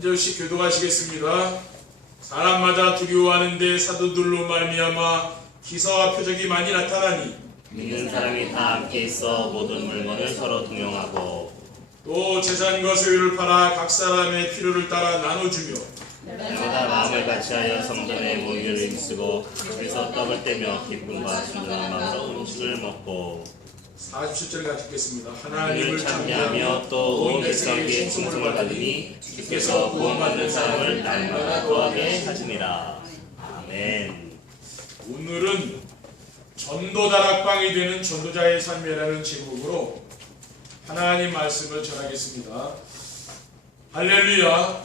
한 절씩 교도하시겠습니다. 사람마다 두려워하는데 사도들로 말미암아 기사와 표적이 많이 나타나니 믿는 사람이 다 함께 있어 모든 물건을 서로 동용하고 또 재산과 소유를 팔아 각 사람의 필요를 따라 나눠주며 날마다 마음을 같이하여 성전에 모이기를 힘쓰고 집에서 떡을 떼며 기쁨과 순전한 마음으로 음식을 먹고 47절 같이 읽겠습니다. 하나님을 하나님을 찬미하며 또 온 백성에게 충성을 받으니 주께서 구원받는 사람을 날마다 거하게 하시니라. 아멘. 오늘은 전도다락방이 되는 전도자의 삶이라는 제목으로 하나님 말씀을 전하겠습니다. 할렐루야.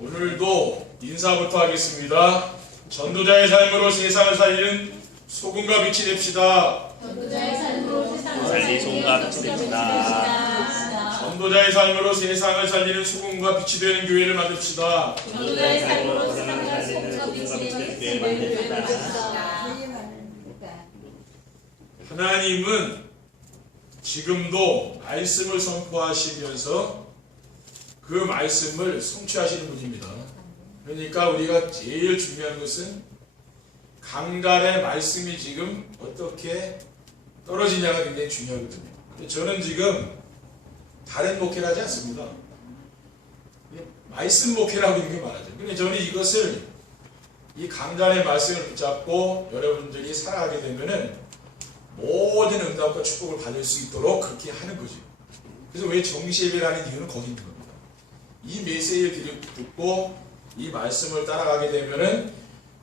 오늘도 인사부터 하겠습니다. 전도자의 삶으로 세상을 살리는 소금과 빛이 됩시다. 전도자의 삶으로 세상을 살리 소금과 빛이 됩시다. 전도자의 삶으로 세상을 살리는 소금과 빛이 되는 교회를 만듭시다. 전도자의 삶으로 세상을 살리는 소금과 빛이 되는 교회를 만듭시다. 하나님은 지금도 말씀을 선포하시면서 그 말씀을 성취하시는 분입니다. 그러니까 우리가 제일 중요한 것은 강단의 말씀이 지금 어떻게 떨어지냐가 굉장히 중요하거든요. 근데 저는 지금 다른 목회를 하지 않습니다. 말씀 목회라고 있는 게 말하죠. 근데 저는 이것을 이 강단의 말씀을 붙잡고 여러분들이 살아가게 되면은 모든 응답과 축복을 받을 수 있도록 그렇게 하는 거죠. 그래서 왜 정시예배라는 이유는 거기 있는 겁니다. 이 메시지를 듣고 이 말씀을 따라가게 되면은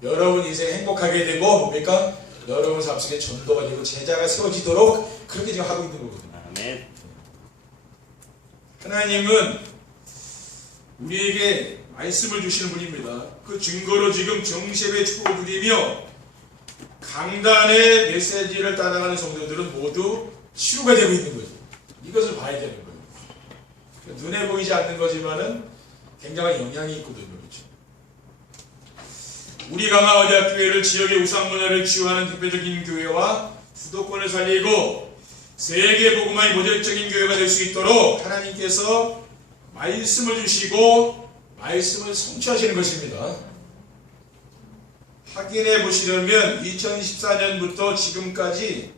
여러분 인생 행복하게 되고 뭡니까? 여러분 삶 속에 전도가 되고 제자가 세워지도록 그렇게 지금 하고 있는 거거든요. 아멘. 하나님은 우리에게 말씀을 주시는 분입니다. 그 증거로 지금 정시예배 축복을 누리며 강단의 메시지를 따라가는 성도들은 모두 치유가 되고 있는 거죠. 이것을 봐야 되는 거예요. 눈에 보이지 않는 거지만은 굉장한 영향이 있거든요. 그렇죠? 우리 강화어대학교회를 지역의 우상 문화를 치유하는 대표적인 교회와 수도권을 살리고 세계 복음화의 모델적인 교회가 될 수 있도록 하나님께서 말씀을 주시고 말씀을 성취하시는 것입니다. 확인해 보시려면 2014년부터 지금까지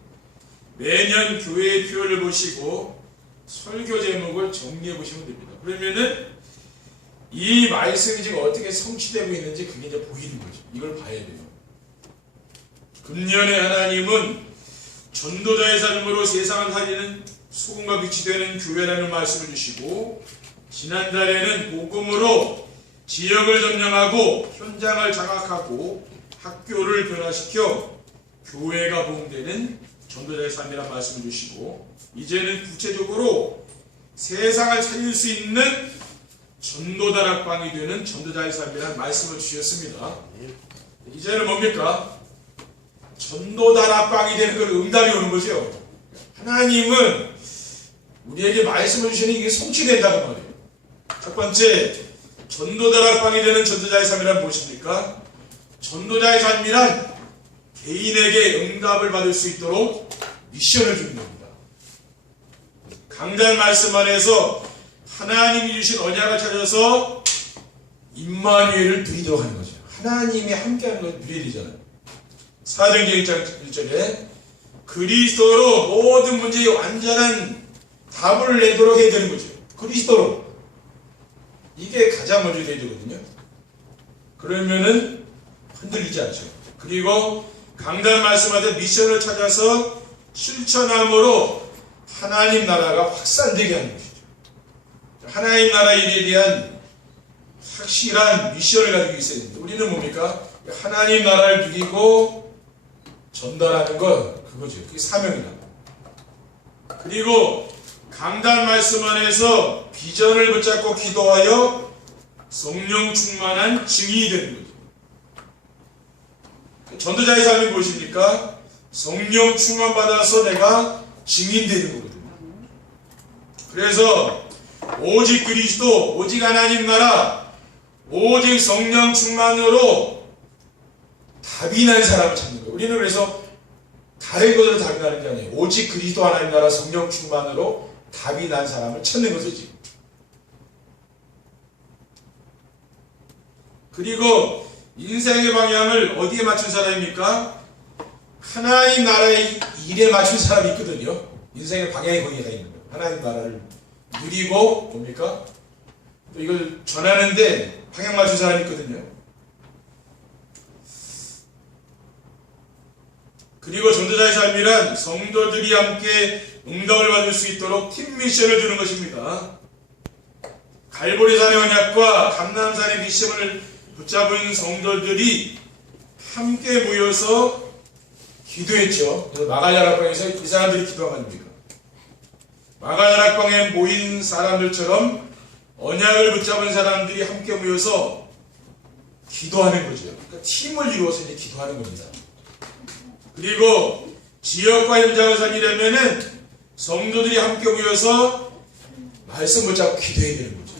매년 교회의 표를 보시고 설교 제목을 정리해 보시면 됩니다. 그러면은 이 말씀이 지금 어떻게 성취되고 있는지 그게 이제 보이는 거죠. 이걸 봐야 돼요. 금년에 하나님은 전도자의 삶으로 세상을 살리는 소금과 빛이 되는 교회라는 말씀을 주시고 지난달에는 복음으로 지역을 점령하고 현장을 장악하고 학교를 변화시켜 교회가 보응되는 전도자의 삶이라는 말씀을 주시고 이제는 구체적으로 세상을 살릴 수 있는 전도다락방이 되는 전도자의 삶이라는 말씀을 주셨습니다. 이제는 뭡니까? 전도다락방이 되는 그 응답이 오는 거죠. 하나님은 우리에게 말씀을 주시는 이게 성취된다는 말이에요. 첫 번째, 전도다락방이 되는 전도자의 삶이란 무엇입니까? 전도자의 삶이란 개인에게 응답을 받을 수 있도록 미션을 주는 겁니다. 강단 말씀 안에서 하나님이 주신 언약을 찾아서 임마누엘을 누리도록 하는 거죠. 하나님이 함께하는 걸 누려야 되잖아요. 사도행전 1장 1절에 그리스도로 모든 문제에 완전한 답을 내도록 해야 되는 거죠. 그리스도로. 이게 가장 먼저 돼야 되거든요. 그러면은 흔들리지 않죠. 그리고 강단 말씀하듯 미션을 찾아서 실천함으로 하나님 나라가 확산되게 하는 것이죠. 하나님 나라 일에 대한 확실한 미션을 가지고 있어야 됩니다. 우리는 뭡니까? 하나님 나라를 누리고 전달하는 것, 그거죠. 그게 사명이다. 그리고 강단 말씀 안에서 비전을 붙잡고 기도하여 성령 충만한 증인이 되는 거죠. 전도자의 삶이 무엇입니까? 성령 충만 받아서 내가 증인되는 거거든요. 그래서 오직 그리스도, 오직 하나님 나라, 오직 성령 충만으로 답이 난 사람을 찾는 거예요. 우리는 그래서 다른 것으로 답이 나는 게 아니에요. 오직 그리스도 하나님 나라 성령 충만으로 답이 난 사람을 찾는 것이지. 그리고 인생의 방향을 어디에 맞춘 사람입니까? 하나님 나라의 일에 맞춘 사람이 있거든요. 인생의 방향이 거기에 다 있는 거예요. 하나님 나라를 누리고 뭡니까? 또 이걸 전하는데 방향 맞춘 사람이 있거든요. 그리고 전도자의 삶이란 성도들이 함께 응답을 받을 수 있도록 팀 미션을 주는 것입니다. 갈보리산의 언약과 감람산의 미션을 붙잡은 성도들이 함께 모여서 기도했죠. 그래서 마가다락방에서 이 사람들이 기도한 거 아닙니까? 마가다락방에 모인 사람들처럼 언약을 붙잡은 사람들이 함께 모여서 기도하는 거죠. 그러니까 팀을 이루어서 이제 기도하는 겁니다. 그리고 지역과 현장을 살리려면은 성도들이 함께 모여서 말씀 붙잡고 기도해야 되는 거죠.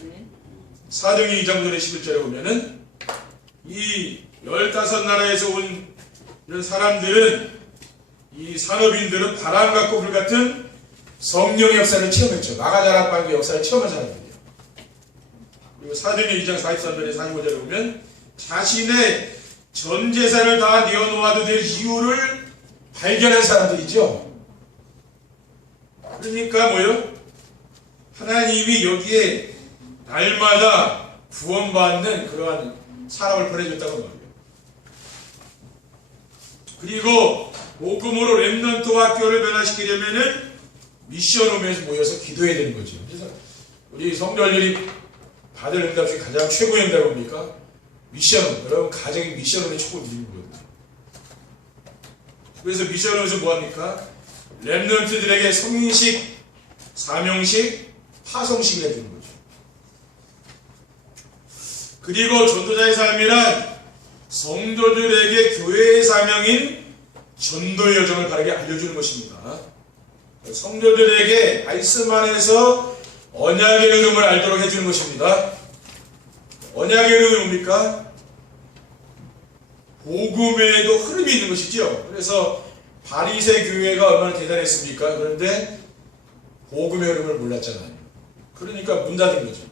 사도행전 2장 11절에 보면은 이 15나라에서 온 이런 사람들은 이 산업인들은 바람과 불 같은 성령의 역사를 체험했죠. 마가다락방의 역사를 체험한 사람들이에요. 그리고 사도행전 2장 43절에 45절에 보면 자신의 전 재산을 다 내어놓아도 될 이유를 발견한 사람들이죠. 그러니까 뭐요? 하나님이 여기에 날마다 구원받는 그러한 사람을 보내줬다는 거예요. 그리고 복음으로 렘넌트 학교를 변화시키려면은 미션홈에서 모여서 기도해야 되는 거죠. 그래서 우리 성도들이 받을 응답 중에 가장 최고의 응답이 뭡니까? 미션홈. 여러분 가정이 미션홈의 축복을 누리는 거거든요. 그래서 미션홈에서 뭐합니까? 렘넌트들에게 성인식, 사명식, 파송식을 해주는 거죠. 그리고 전도자의 삶이란 성도들에게 교회의 사명인 전도의 여정을 바르게 알려주는 것입니다. 성도들에게 말씀 안에서 언약의 흐름을 알도록 해주는 것입니다. 언약의 흐름이 뭡니까? 복음에도 흐름이 있는 것이죠. 그래서 바리새 교회가 얼마나 대단했습니까? 그런데 복음의 흐름을 몰랐잖아요. 그러니까 문 닫은 거죠.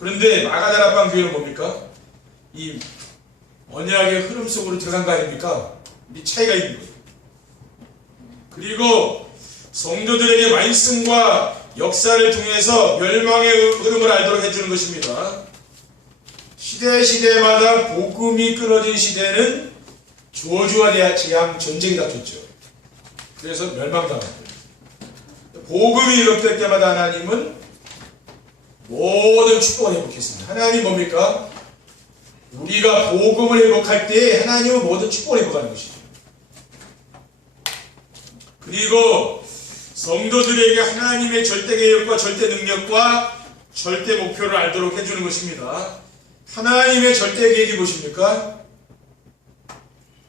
그런데 마가다락방 교회는 뭡니까? 이 언약의 흐름 속으로 들어간 거 아닙니까? 이 차이가 있는 거예요. 그리고 성도들에게 말씀과 역사를 통해서 멸망의 흐름을 알도록 해주는 것입니다. 시대마다 복음이 끊어진 시대는 저주와 재앙, 전쟁이 닥쳤죠. 그래서 멸망당합니다. 복음이 이룩될 때마다 하나님은 모든 축복을 회복했습니다. 하나님 뭡니까? 우리가 복음을 회복할 때 하나님은 모든 축복을 회복하는 것이죠. 그리고 성도들에게 하나님의 절대 계획과 절대 능력과 절대 목표를 알도록 해주는 것입니다. 하나님의 절대 계획이 무엇입니까?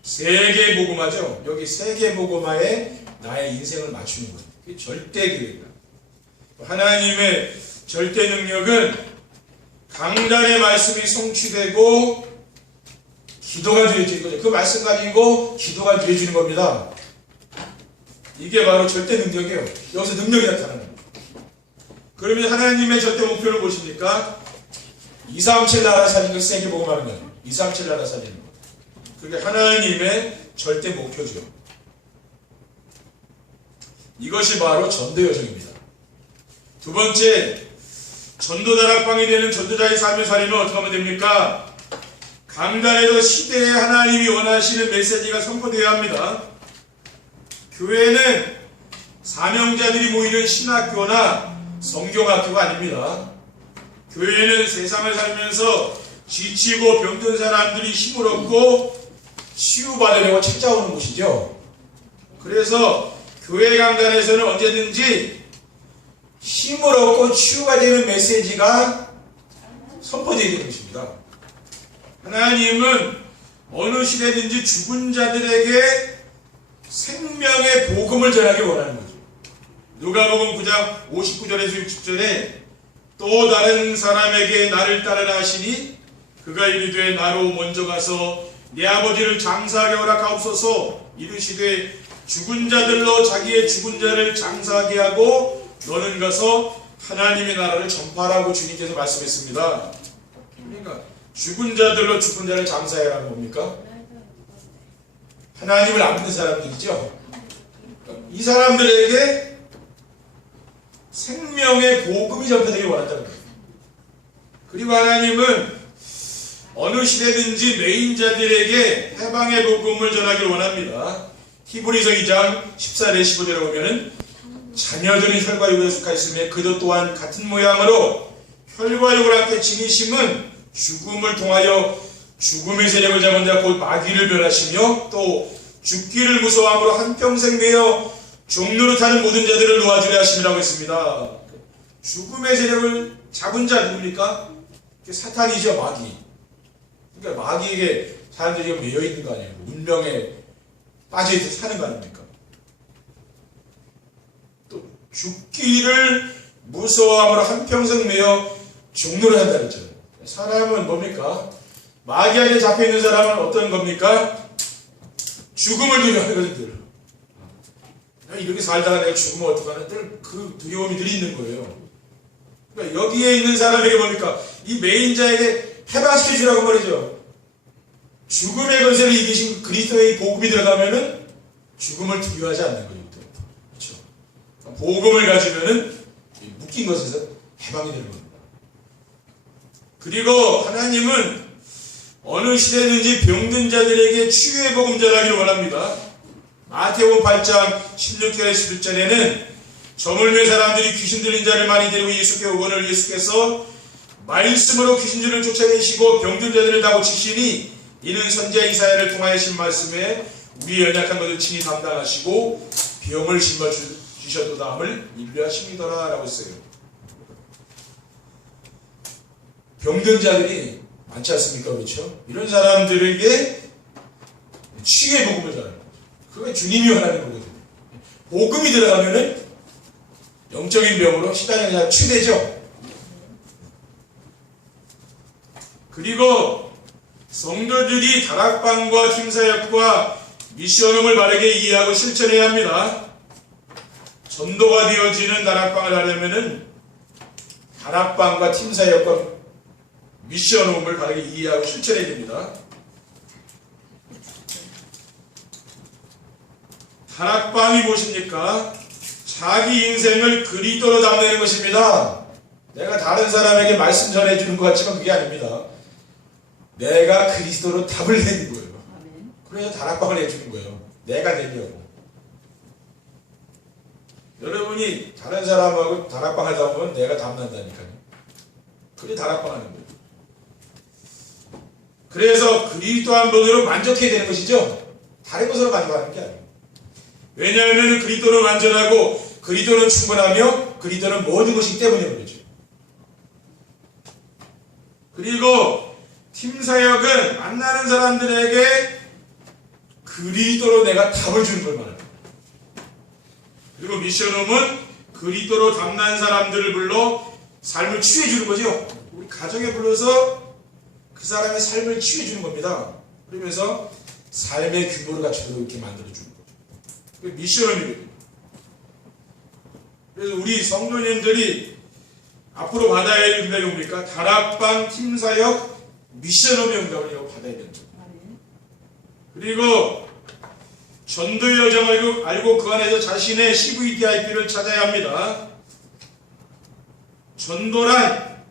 세계복음화죠. 여기 세계복음화에 나의 인생을 맞추는 거예요. 그게 절대 계획이다. 하나님의 절대 능력은 강단의 말씀이 성취되고 기도가 드려지는 거죠. 그 말씀 가지고 기도가 드려지는 겁니다. 이게 바로 절대 능력이에요. 여기서 능력이 나타나는 거예요. 그러면 하나님의 절대 목표는 무엇입니까? 237 나라 살리는 걸 세계복음화하는 거예요. 237 나라 살리는 거. 그게 하나님의 절대 목표죠. 이것이 바로 전도 여정입니다. 두 번째, 전도다락방이 되는 전도자의 삶을 살리면 어떻게 하면 됩니까? 강단에서 시대에 하나님이 원하시는 메시지가 선포되어야 합니다. 교회는 사명자들이 모이는 신학교나 성경학교가 아닙니다. 교회는 세상을 살면서 지치고 병든 사람들이 힘을 얻고 치유받으려고 찾아오는 곳이죠. 그래서 교회 강단에서는 언제든지 힘을 얻고 치유가 되는 메시지가 선포되어야 되는 것입니다. 하나님은 어느 시대든지 죽은 자들에게 생명의 복음을 전하기 원하는 거죠. 누가복음 9장 59절에서 60절에 또 다른 사람에게 나를 따르라 하시니 그가 이르되 나로 먼저 가서 내 아버지를 장사하게 허락하옵소서 이르시되 죽은 자들로 자기의 죽은 자를 장사하게 하고 너는 가서 하나님의 나라를 전파하라고 주님께서 말씀했습니다. 그러니까 죽은 자들로 죽은 자를 장사해라는 뭡니까? 하나님을 안 믿는 사람들이죠. 이 사람들에게 생명의 복음이 전파되길 원한다는 거예요. 그리고 하나님은 어느 시대든지 매인자들에게 해방의 복음을 전하길 원합니다. 히브리서 2장 14절 15절에 보면은 자녀들은 혈과 육에 속하였으며 그도 또한 같은 모양으로 혈과 육을 함께 지니심은 죽음을 통하여 죽음의 세력을 잡은 자 곧 마귀를 멸하시며 또 죽기를 무서워함으로 한평생 매여 종노릇하는 모든 자들을 놓아주려 하심이라고 했습니다. 죽음의 세력을 잡은 자 누굽니까? 사탄이죠. 마귀. 그러니까 마귀에게 사람들이 매여 있는 거 아니에요. 운명에 빠져있어 사는 거 아닙니까? 또 죽기를 무서워함으로 한평생 매여 종노를 한다 그랬죠. 사람은 뭡니까? 마귀에게 잡혀있는 사람은 어떤 겁니까? 죽음을 두려워하거든요. 이렇게 살다가 내가 죽으면 어떡하나 그 두려움이 늘 있는 거예요. 그러니까 여기에 있는 사람에게 뭡니까? 이 매인자에게 해방시켜 주라고 말이죠. 죽음의 권세를 이기신 그리스도의 복음이 들어가면은 죽음을 두려워하지 않는 거예요. 그렇죠? 복음을 가지면은 묶인 것에서 해방이 되는 겁니다. 그리고 하나님은 어느 시대든지 병든 자들에게 치유의 복음 전하기를 원합니다. 마태복음 8장 16절에 17절에는 저물매 사람들이 귀신 들린 자를 많이 데리고 예수께 오거늘 예수께서 말씀으로 귀신들을 쫓아내시고 병든 자들을 다 고치시니 이는 선지자 이사야를 통하여 하신 말씀에 우리의 연약한 것을 친히 담당하시고 병을 짊어주셨도다 함을 인류하심이더라 라고 했어요. 병든 자들이 많지 않습니까? 그렇죠? 이런 사람들에게 치유의 복음을 전하는 거죠. 그게 주님이 원하는 거거든요. 복음이 들어가면은 영적인 병으로 시간이 그냥 치유되죠. 그리고 성도들이 다락방과 팀사역과 미션홈을 바르게 이해하고 실천해야 합니다. 전도가 되어지는 다락방을 하려면은 다락방과 팀사역과 미션홈을 바르게 이해하고 실천해야 됩니다. 다락방이 무엇입니까? 자기 인생을 그리스도로 담는 것입니다. 내가 다른 사람에게 말씀 전해주는 것 같지만 그게 아닙니다. 내가 그리스도로 답을 내는 거예요. 그래서 다락방을 해주는 거예요. 내가 내려고. 여러분이 다른 사람하고 다락방 하다 보면 내가 답난다니까요. 그게 다락방 하는 거예요. 그래서 그리스도 한 분으로 만족해야 되는 것이죠. 다른 것으로 만족하는 게 아니에요. 왜냐하면 그리스도는 완전하고 그리스도는 충분하며 그리스도는 모든 것이기 때문에 그렇죠. 그리고 팀사역은 만나는 사람들에게 그리스도로 내가 답을 주는 걸 말합니다. 그리고 미션홈은 그리스도로 담난 사람들을 불러 삶을 치유해 주는 거죠. 우리 가정에 불러서 그 사람의 삶을 치유해 주는 겁니다. 그러면서 삶의 규모를 갖추도록 이렇게 만들어 주는 거죠. 그게 미션홈이거든요. 그래서 우리 성도님들이 앞으로 받아야 할 응답이 뭡니까? 다락방, 팀사역, 미션홈의 응답을 받아야 되는 거예요. 그리고 전도의 여정을 알고 그 안에서 자신의 CVDIP를 찾아야 합니다. 전도란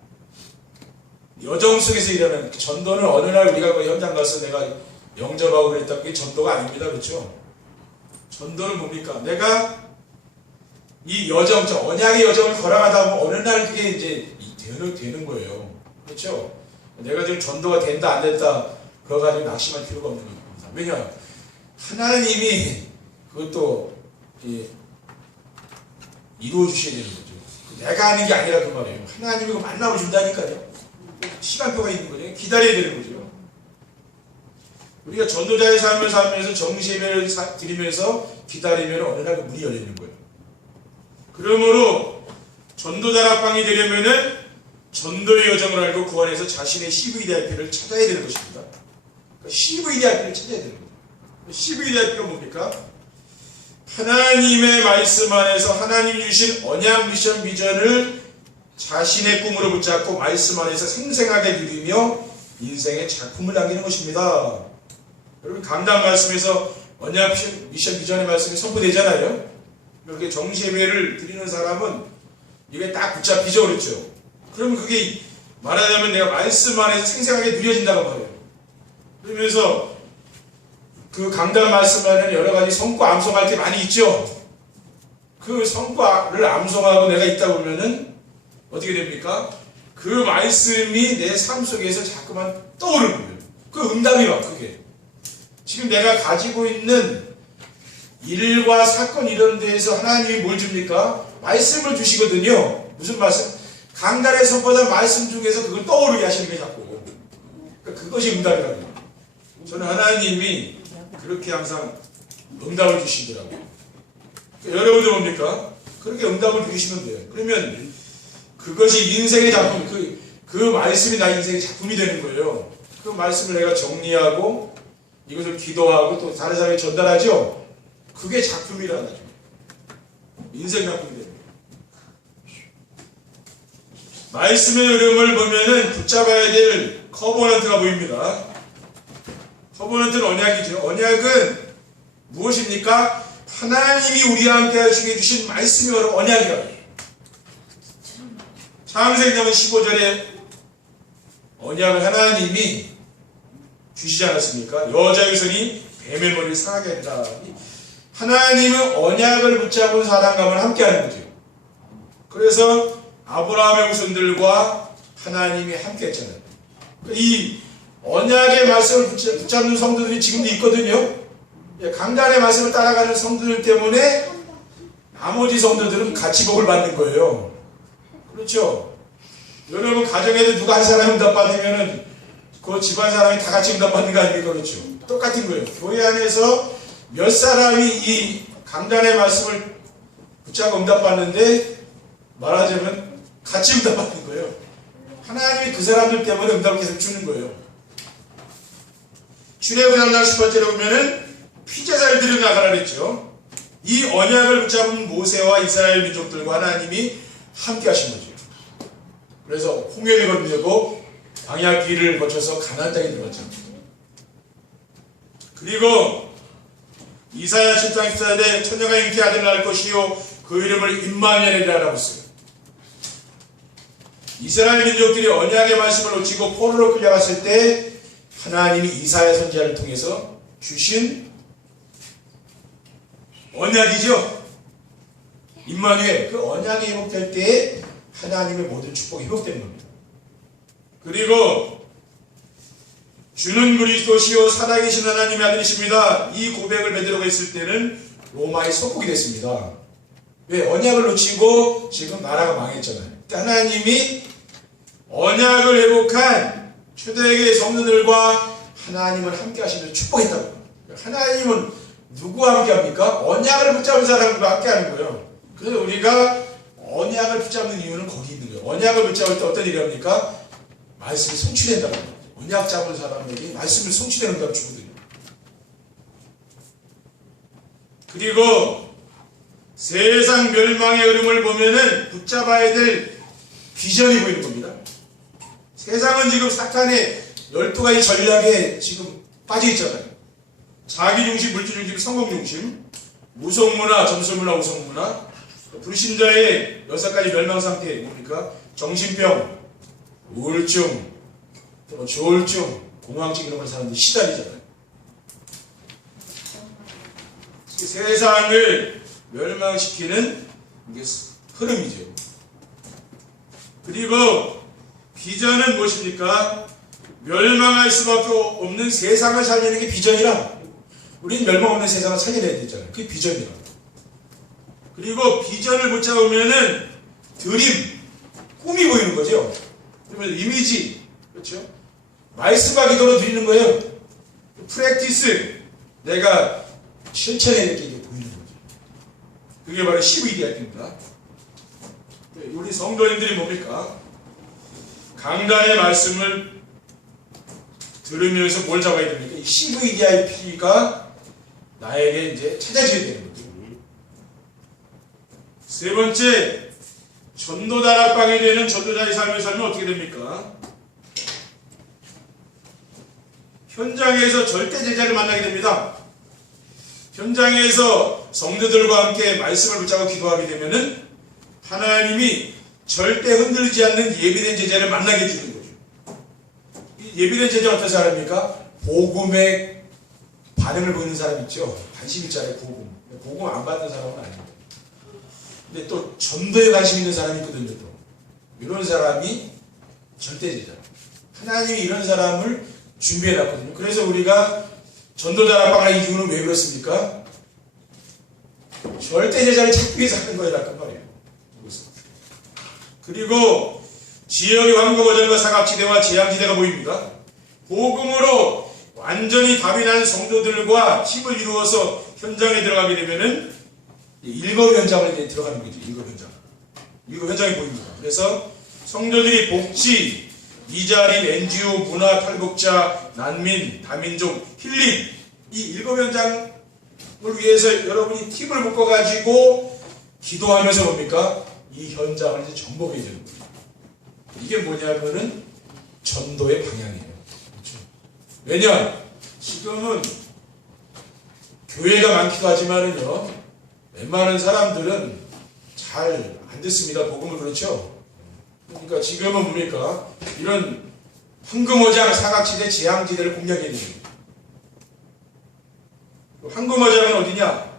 여정 속에서 일하는, 전도는 어느 날 우리가 뭐 현장 가서 내가 영접하고 그랬다, 그게 전도가 아닙니다. 그렇죠? 전도는 뭡니까? 내가 이 여정, 언약의 여정을 걸어가다 보면 어느 날 그게 이제 되는 거예요. 그렇죠? 내가 지금 전도가 된다 안 됐다 그거 가지고 낙심할 필요가 없는 겁니다. 왜냐? 하나님이 그것도 이루어 주셔야 되는 거죠. 내가 하는 게 아니라 그 말이에요. 하나님이 그거 만나고 준다니까요. 시간표가 있는 거죠. 기다려야 되는 거죠. 우리가 전도자의 삶을 살면서 정시예배를 드리면서 기다리면 어느 날 그 문이 열리는 거예요. 그러므로 전도 다락방이 되려면은 전도의 여정을 알고 그 안에서 자신의 CVDIP를 찾아야 되는 것입니다. 그러니까 CVDIP를 찾아야 되는 거예요. CVDIP가 뭡니까? 하나님의 말씀 안에서 하나님이 주신 언약 미션 비전을 자신의 꿈으로 붙잡고 말씀 안에서 생생하게 누리며 인생의 작품을 남기는 것입니다. 여러분 강단 말씀에서 언약 미션 비전의 말씀이 선포되잖아요. 이렇게 정시예배를 드리는 사람은 이게 딱 붙잡히죠, 그렇죠? 그러면 그게 말하자면 내가 말씀 안에서 생생하게 누려진다고 말해요. 그러면서 그 강단 말씀 안에는 여러 가지 성과 암송할 게 많이 있죠. 그 성과를 암송하고 내가 있다 보면은 어떻게 됩니까? 그 말씀이 내 삶 속에서 자꾸만 떠오르는 거예요. 그 응답이 와, 그게. 지금 내가 가지고 있는 일과 사건 이런 데에서 하나님이 뭘 줍니까? 말씀을 주시거든요. 무슨 말씀? 강단에 선포한 말씀 중에서 그걸 떠오르게 하시는 게 자꾸. 그러니까 그것이 응답이라고. 저는 하나님이 그렇게 항상 응답을 주시더라고요. 그러니까 여러분도 뭡니까? 그렇게 응답을 주시면 돼요. 그러면 그것이 인생의 작품, 그 말씀이 나의 인생의 작품이 되는 거예요. 그 말씀을 내가 정리하고 이것을 기도하고 또 다른 사람에게 전달하죠. 그게 작품이라는 거죠. 인생 작품이 됩니다. 말씀의 흐름을 보면은 붙잡아야 될 커버넌트가 보입니다. 커버넌트는 언약이죠. 언약은 무엇입니까? 하나님이 우리와 함께 하시게 주신 말씀이 바로 언약이라고. 창세기는 15절에 언약을 하나님이 주시지 않았습니까? 여자의 손이 뱀의 머리를 상하게 한다. 하나님은 언약을 붙잡은 사람과만 함께 하는 거죠. 그래서 아브라함의 후손들과 하나님이 함께 했잖아요. 이 언약의 말씀을 붙잡는 성도들이 지금도 있거든요. 강단의 말씀을 따라가는 성도들 때문에 나머지 성도들은 같이 복을 받는 거예요. 그렇죠? 여러분 가정에도 누가 한 사람이 응답받으면은 그 집안 사람이 다 같이 응답받는 거 아닙니까? 그렇죠? 똑같은 거예요. 교회 안에서 몇 사람이 이 강단의 말씀을 붙잡고 응답받는데 말하자면 같이 응답받는 거예요. 하나님이 그 사람들 때문에 응답을 계속 주는 거예요. 출애굽기 3장 10번째로 보면은 피제사를 들여 나가라 그랬죠. 이 언약을 붙잡은 모세와 이스라엘 민족들과 하나님이 함께 하신 거죠. 그래서 홍해를 건너고 광야 길을 거쳐서 가나안 땅에 들어갔죠. 그리고 이사야 7장 14절에 처녀가 잉태 아들을 낳을 것이요 그 이름을 임마누엘이라고 했어요. 이스라엘 민족들이 언약의 말씀을 놓치고 포로로 끌려갔을 때 하나님이 이사야 선지자를 통해서 주신 언약이죠. 임마누엘, 그 언약이 회복될 때에 하나님의 모든 축복이 회복되는 겁니다. 그리고 주는 그리스도시요 살아계신 하나님의 아들이십니다. 이 고백을 베드로가 했을 때는 로마의 속국이 됐습니다. 왜? 언약을 놓치고 지금 나라가 망했잖아요. 하나님이 언약을 회복한 초대교회 성도들과 하나님을 함께 하시면서 축복했다고. 하나님은 누구와 함께 합니까? 언약을 붙잡은 사람과 함께 하는 거예요. 그래서 우리가 언약을 붙잡는 이유는 거기 있는 거예요. 언약을 붙잡을 때 어떤 일이 합니까? 말씀이 성취된다고 합니다. 언약 잡은 사람에게 말씀을 성취되는다고 주거든요. 그리고 세상 멸망의 흐름을 보면은 붙잡아야 될 비전이 보이는 겁니다. 세상은 지금 사탄의 12가지 전략에 지금 빠져 있잖아요. 자기중심, 물질중심, 성공중심, 무속문화, 점수문화, 우성문화, 불신자의 6가지 멸망상태 뭡니까? 정신병, 우울증, 조울증, 공황증 이런 걸 사람들이 시달리잖아요. 세상을 멸망시키는 이게 흐름이죠. 그리고 비전은 무엇입니까? 멸망할 수밖에 없는 세상을 살리는 게 비전이라. 우리는 멸망 없는 세상을 살려내야 되잖아요. 그게 비전이라. 그리고 비전을 붙잡으면은 드림, 꿈이 보이는 거죠. 그러면 이미지, 그렇죠? 말씀과 기도로 드리는 거예요. 프랙티스, 내가 실천해야 될 게 이게 보이는 거죠. 그게 바로 CVDIP입니다. 우리 성도님들이 뭡니까? 강단의 말씀을 들으면서 뭘 잡아야 됩니까? 이 CVDIP가 나에게 이제 찾아지게 되는 거죠. 세 번째, 전도 다락방이 되는 전도자의 삶을 살면 어떻게 됩니까? 현장에서 절대 제자를 만나게 됩니다. 현장에서 성도들과 함께 말씀을 붙잡고 기도하게 되면은 하나님이 절대 흔들리지 않는 예비된 제자를 만나게 해주는 거죠. 이 예비된 제자는 어떤 사람입니까? 복음에 반응을 보이는 사람 있죠. 관심 있잖아요. 복음 안 받는 사람은 아닙니다. 근데 또 전도에 관심 있는 사람이 있거든요. 또 이런 사람이 절대 제자. 하나님이 이런 사람을 준비해 놨거든요. 그래서 우리가 전도자락방을 이유는 왜 그렇습니까? 절대 제자를 찾기 위해서 하는 거라고 말이에요. 그리고 지역의 황금어장과 사각지대와 재앙지대가 보입니다. 복음으로 완전히 답이 난 성도들과 팀을 이루어서 현장에 들어가게 되면은 일곱 현장을 이제 들어가는 거죠. 일곱 현장이 보입니다. 그래서 성도들이 복지, 이자립, NGO, 문화, 탈북자, 난민, 다민족, 힐링 이 일곱 현장을 위해서 여러분이 팀을 묶어가지고 기도하면서 뭡니까? 이 현장을 이제 정복해 주는 거예요. 이게 뭐냐면은 전도의 방향이에요. 그렇죠? 왜냐? 지금은 교회가 많기도 하지만은요, 웬만한 사람들은 잘 안 듣습니다. 복음을. 그렇죠? 그러니까 지금은 뭡니까? 이런 황금어장, 사각지대, 재앙지대를 공략해야 됩니다. 황금어장은 어디냐?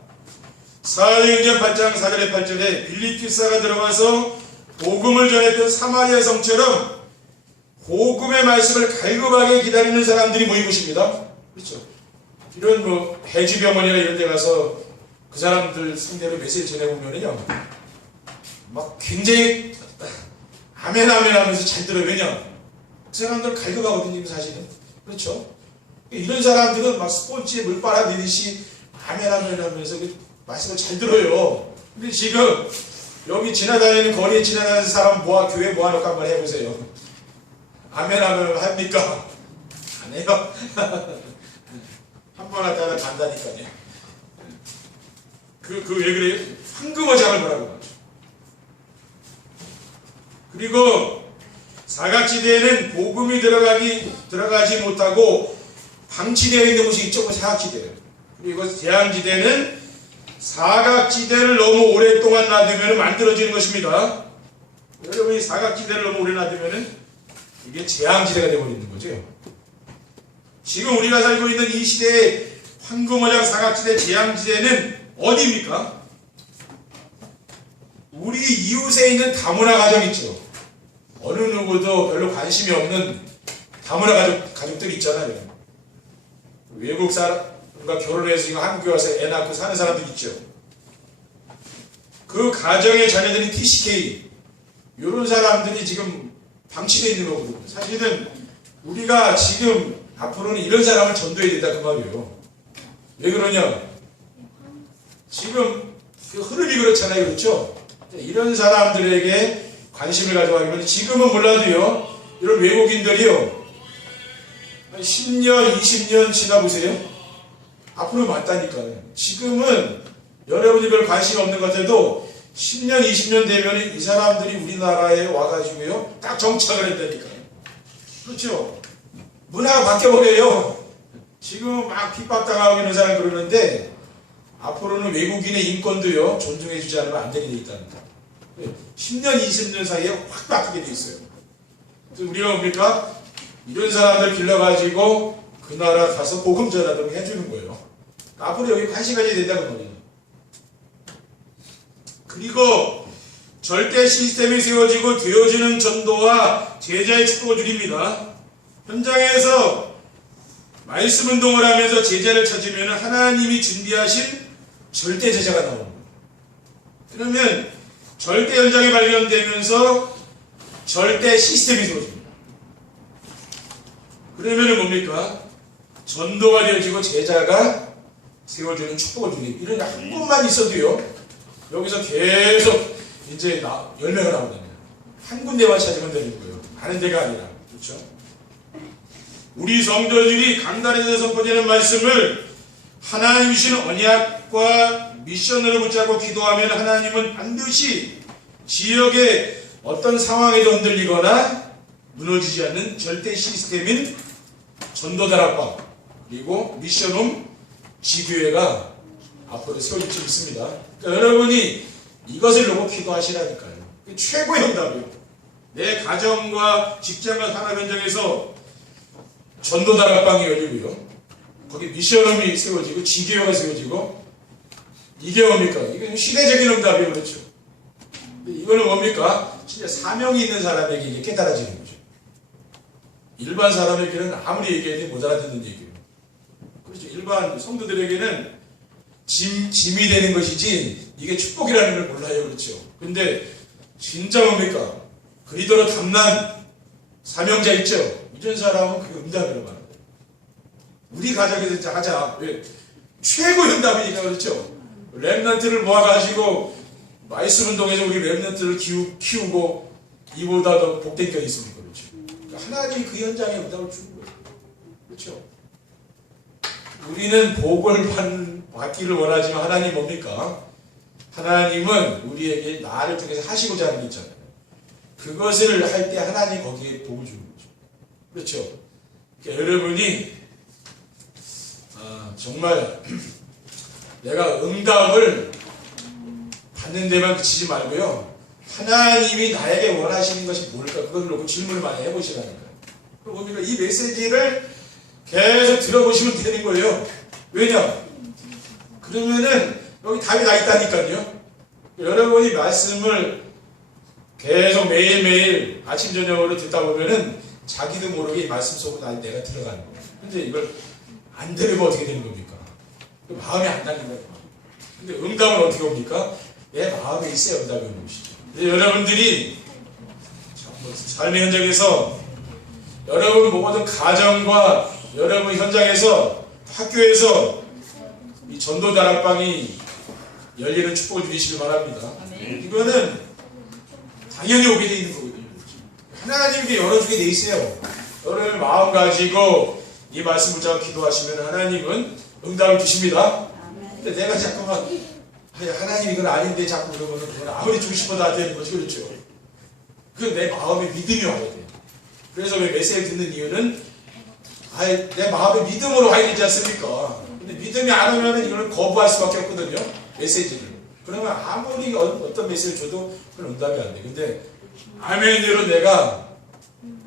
사도행전 8장 4절에 8절에 빌립기사가 들어가서 복음을 전했던 사마리아 성처럼 복음의 말씀을 갈급하게 기다리는 사람들이 모인 곳입니다. 그렇죠? 이런 뭐 해주병원이나 이런 데 가서 그 사람들 상대로 메시지 전해보면은요, 막 굉장히 아멘 하면서 잘 들어요. 왜냐? 그 사람들 갈급하거든요, 사실은. 그렇죠? 이런 사람들은 막 스폰지에 물 빨아들이듯이 아멘 하면서 그 말씀을 잘 들어요. 근데 지금 여기 지나다니는 거리에 지나다니는 사람 교회 모아놓고 한번 해보세요. 아멘 하면 합니까? 안 해요. 한 번 하다가 간다니까요. 왜 그래요? 황금어장을 뭐라고 하죠. 그리고 사각지대에는 복음이 들어가지 못하고 방치되어 있는 곳이 이쪽은 사각지대예요. 그리고 재앙지대는 사각지대를 너무 오랫동안 놔두면 만들어지는 것입니다. 여러분이 사각지대를 너무 오래 놔두면 이게 재앙지대가 되어버리는 거죠. 지금 우리가 살고 있는 이 시대의 황금어장, 사각지대, 재앙지대는 어디입니까? 우리 이웃에 있는 다문화 가정 있죠. 어느 누구도 별로 관심이 없는 다문화 가족들이 있잖아요. 외국 사람과 결혼해서 지금 한국에 와서 애 낳고 사는 사람들 있죠. 그 가정의 자녀들이 TCK 이런 사람들이 지금 방치되어 있는 거거든요. 사실은 우리가 지금 앞으로는 이런 사람을 전도해야 된다 그 말이에요. 왜 그러냐? 지금 그 흐름이 그렇잖아요. 그렇죠? 이런 사람들에게 관심을 가져가기는 지금은 몰라도요, 이런 외국인들이요, 한 10년, 20년 지나보세요. 앞으로 맞다니까요. 지금은 여러분이 별 관심 없는 것 같아도 10년, 20년 되면 이 사람들이 우리나라에 와가지고요, 딱 정착을 했다니까요. 그렇죠? 문화가 바뀌어버려요. 지금 막 핍박당하고 있는 사람 그러는데, 앞으로는 외국인의 인권도요, 존중해주지 않으면 안 되게 돼 있다니까. 10년, 20년 사이에 확 바뀌게 돼 있어요. 그래서 우리가 뭡니까? 이런 사람들 길러가지고 그 나라 가서 복음 전하도록 해주는 거예요. 앞으로 여기 관심 가져야 된다는 거예요. 그리고 절대 시스템이 세워지고 되어지는 전도와 제자의 축복을 드립니다. 현장에서 말씀 운동을 하면서 제자를 찾으면 하나님이 준비하신 절대 제자가 나옵니다. 그러면 절대 현장이 발견되면서 절대 시스템이 세워집니다. 그러면 뭡니까? 전도가 되어지고 제자가 세워주는 축복을 주니 이런 게 한 곳만 있어도요, 여기서 계속 이제 열매가 나오잖아요. 한 군데만 찾으면 되는 거예요. 다른 데가 아니라. 그렇죠? 우리 성도들이 강단에서 선포되는 말씀을 하나님 주신 언약과 미션으로 붙잡고 기도하면 하나님은 반드시 지역의 어떤 상황에도 흔들리거나 무너지지 않는 절대 시스템인 전도다락방 그리고 미션홈 지교회가 앞으로 세워질 수 있습니다. 그러니까 여러분이 이것을 놓고 기도하시라니까요. 최고의 응답이에요. 내 가정과 직장과 산업 현장에서 전도다락방이 열리고요. 거기 미션홈이 세워지고 지교회가 세워지고 이게 뭡니까? 이게 시대적인 응답이에요. 그렇죠? 이거는 뭡니까? 진짜 사명이 있는 사람에게 이게 깨달아지는 거죠. 일반 사람에게는 아무리 얘기해도 못 알아듣는 얘기예요. 그렇죠. 일반 성도들에게는 짐이 되는 것이지 이게 축복이라는 걸 몰라요. 그렇죠. 근데 진짜 뭡니까? 그리도로 담난 사명자 있죠. 이런 사람은 그게 응답이라고 말합니다. 우리 가정에서 진짜 하자. 왜? 최고의 응답이니까. 그렇죠. 랩런트를 모아가지고 말씀 운동에서 우리 랩런트를 키우고 이보다 더 복된 게 있습니까? 그렇죠. 그러니까 하나님이 그 현장에 응답을 주는 거예요. 그렇죠. 우리는 복을 받기를 원하지만 하나님 뭡니까? 하나님은 우리에게 나를 통해서 하시고자 하는 게 있잖아요. 그것을 할 때 하나님 거기에 복을 주는 거죠. 그렇죠. 그러니까 여러분이 정말 내가 응답을 받는 데만 그치지 말고요. 하나님이 나에게 원하시는 것이 뭘까? 그걸 놓고 질문을 많이 해보시라니까요. 그럼 뭡니까? 이 메시지를 계속 들어보시면 되는 거예요. 왜냐? 그러면은 여기 답이 나 있다니까요. 여러분이 말씀을 계속 매일매일 아침 저녁으로 듣다 보면은 자기도 모르게 이 말씀 속으로 내가 들어가는 거예요. 근데 이걸 안 들으면 어떻게 되는 겁니까? 마음이 안 닿는 거예요. 근데 응답은 어떻게 옵니까? 내 마음에 있어야 응답이 오는 것이죠. 근데 여러분들이 삶의 현장에서 여러분 모든 가정과 여러분 현장에서 학교에서 이 전도다락방이 열리는 축복을 누리시길 바랍니다. 이거는 당연히 오게 돼 있는 거거든요. 하나님께 열어주게 돼 있어요. 여러분 마음 가지고 이 말씀 붙잡고 기도하시면 하나님은 응답을 주십니다. 근데 내가 자꾸만 하나님 이건 아닌데 자꾸 그러면 그건 아무리 주고 싶어도 안 되는 거죠. 그렇죠. 그 내 마음에 믿음이 와야 돼요. 그래서 왜 메시지를 듣는 이유는 내 마음에 믿음으로 와야 되지 않습니까? 근데 믿음이 안 오면 이걸 거부할 수밖에 없거든요. 메시지를. 그러면 아무리 어떤 메시지를 줘도 그건 응답이 안 돼. 근데 아멘으로 내가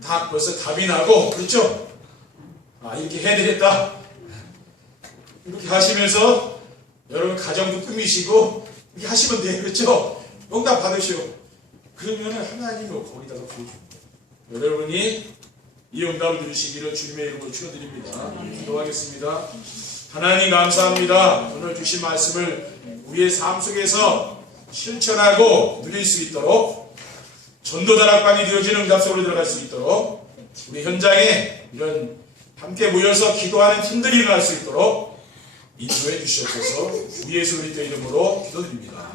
다 벌써 답이 나고 그렇죠? 이렇게 해야 되겠다. 이렇게 하시면서 여러분 가정도 꾸미시고 이렇게 하시면 돼요. 그렇죠? 응답 받으시오. 그러면은 하나님이 거기다가 보여줍니다. 여러분이 이 응답을 누리시기를 주님의 이름으로 축원드립니다. 기도하겠습니다. 하나님 감사합니다. 오늘 주신 말씀을 우리의 삶 속에서 실천하고 누릴 수 있도록 전도다락방이 되어지는 응답 속으로 들어갈 수 있도록 우리 현장에 이런 함께 모여서 기도하는 팀들이 일어날 수 있도록 인도해 주시옵소서. 주 예수 그리스도 이름으로 기도드립니다.